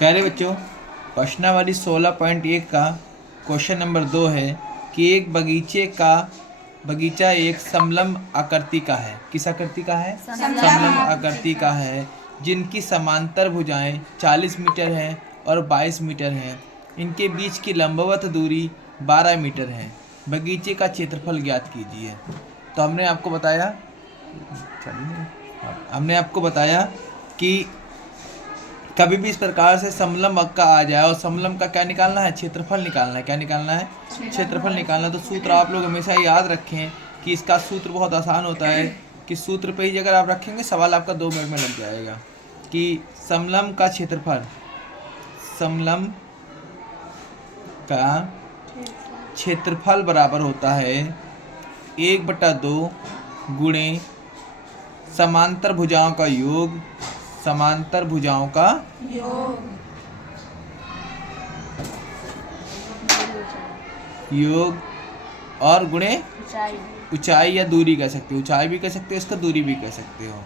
प्यारे बच्चों, प्रश्नावली 16.1 का क्वेश्चन नंबर 2 है कि एक बगीचा एक समलंब आकृति का है। किस आकृति का है? समलंब आकृति का है, जिनकी समांतर भुजाएं 40 मीटर है और 22 मीटर है। इनके बीच की लंबवत दूरी 12 मीटर है। बगीचे का क्षेत्रफल ज्ञात कीजिए। तो हमने आपको बताया कि कभी भी इस प्रकार से समलंब का आ जाए और समलंब का क्या निकालना है? क्षेत्रफल निकालना है। क्या निकालना है? क्षेत्रफल निकालना। तो सूत्र आप लोग हमेशा याद रखें कि इसका सूत्र बहुत आसान होता है कि सूत्र पे ही अगर आप रखेंगे सवाल आपका 2 मिनट में लग जाएगा कि समलंब का क्षेत्रफल बराबर होता है 1/2 गुणे समांतर भुजाओं का योग और गुणे ऊंचाई या दूरी कह सकते हो। ऊंचाई भी कह सकते हो, इसका दूरी भी कह सकते हो।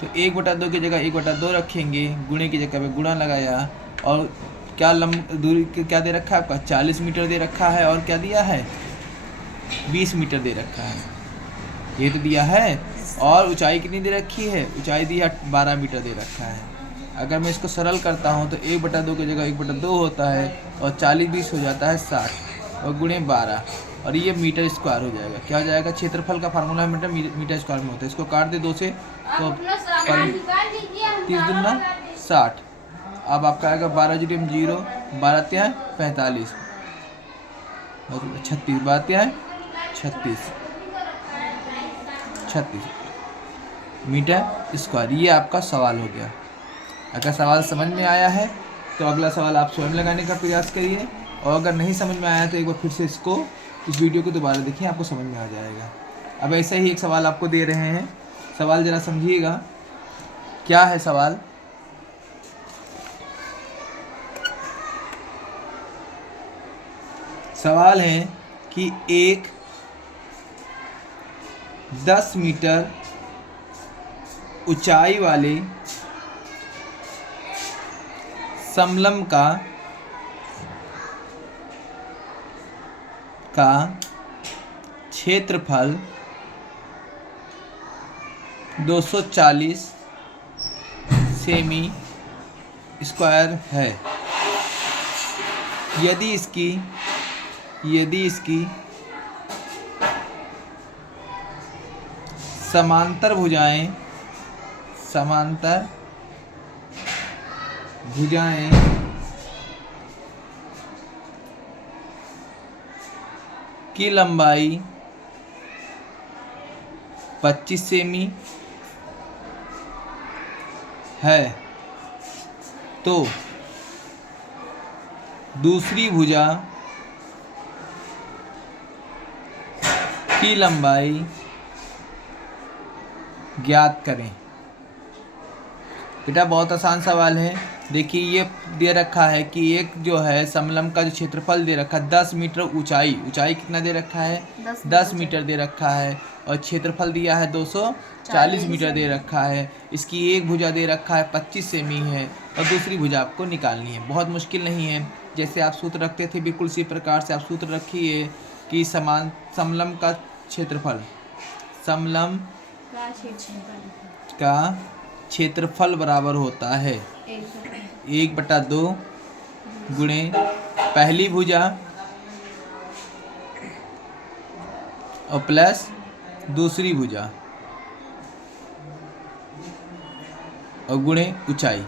तो 1/2 की जगह 1/2 रखेंगे, गुणे की जगह पे गुणा लगाया और क्या दूरी क्या दे रखा है आपका? 40 मीटर दे रखा है और क्या दिया है? 20 मीटर दे रखा है, ये तो दिया है। और ऊंचाई कितनी दे रखी है? ऊंचाई दी है 12 मीटर दे रखा है। अगर मैं इसको सरल करता हूँ तो 1/2 की जगह 1/2 होता है और 40-20 हो जाता है 60 और गुणे 12 और ये मीटर स्क्वायर हो जाएगा। क्या हो जाएगा? क्षेत्रफल का फार्मूला मीटर स्क्वायर में होता है। इसको काट दे 2 से तो 30 दूना 60। अब आपका आएगा 12 0 12 3 45 और 36 12 36 मीटर स्क्वायर। ये आपका सवाल हो गया। अगर सवाल समझ में आया है तो अगला सवाल आप स्वयं लगाने का प्रयास करिए, और अगर नहीं समझ में आया तो एक बार फिर से इस वीडियो को दोबारा देखिए, आपको समझ में आ जाएगा। अब ऐसा ही एक सवाल आपको दे रहे हैं, सवाल ज़रा समझिएगा। क्या है सवाल? सवाल है कि एक 10 मीटर ऊंचाई वाले समलंब का क्षेत्रफल 240 सेमी स्क्वायर है। यदि इसकी समांतर भुजाएं की लंबाई 25 सेमी है तो दूसरी भुजा की लंबाई ज्ञात करें। बेटा बहुत आसान सवाल है। देखिए ये दे रखा है कि एक जो है समलंब का जो क्षेत्रफल दे रखा है 10 मीटर ऊंचाई कितना दे रखा है? 10 मीटर दे रखा है और क्षेत्रफल दिया है 240 मीटर दे रखा है। इसकी एक भुजा दे रखा है 25 सेमी है और दूसरी भुजा आपको निकालनी है। बहुत मुश्किल नहीं है, जैसे आप सूत्र रखते थे बिल्कुल इसी प्रकार से आप सूत्र रखिए कि समलंब का क्षेत्रफल बराबर होता है 1/2 गुणे पहली भुजा और प्लस दूसरी भुजा और गुणे ऊंचाई,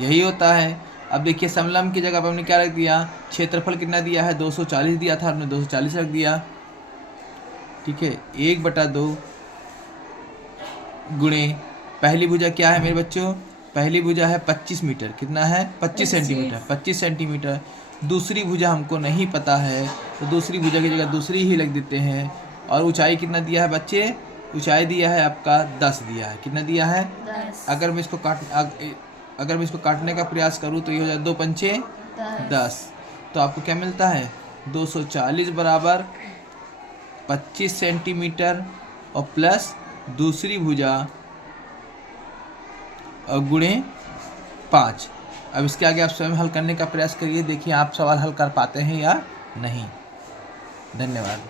यही होता है। अब देखिए समलंब की जगह पर हमने क्या रख दिया? क्षेत्रफल कितना दिया है? 240 दिया था, हमने 240 रख दिया। ठीक है, 1/2 गुणे पहली भुजा क्या है मेरे बच्चों? पहली भुजा है 25 मीटर। कितना है? 25 सेंटीमीटर। 25 सेंटीमीटर। दूसरी भुजा हमको नहीं पता है तो दूसरी भुजा की जगह दूसरी ही लिख देते हैं। और ऊंचाई कितना दिया है बच्चे? ऊंचाई दिया है आपका 10 दिया है। कितना दिया है? 10। अगर मैं इसको काटने का प्रयास करूँ तो ये हो जाए 2 पंचे 10। तो आपको क्या मिलता है? 240 बराबर 25 सेंटीमीटर और प्लस दूसरी भुजा और गुणे 5। अब इसके आगे आप स्वयं हल करने का प्रयास करिए, देखिए आप सवाल हल कर पाते हैं या नहीं। धन्यवाद।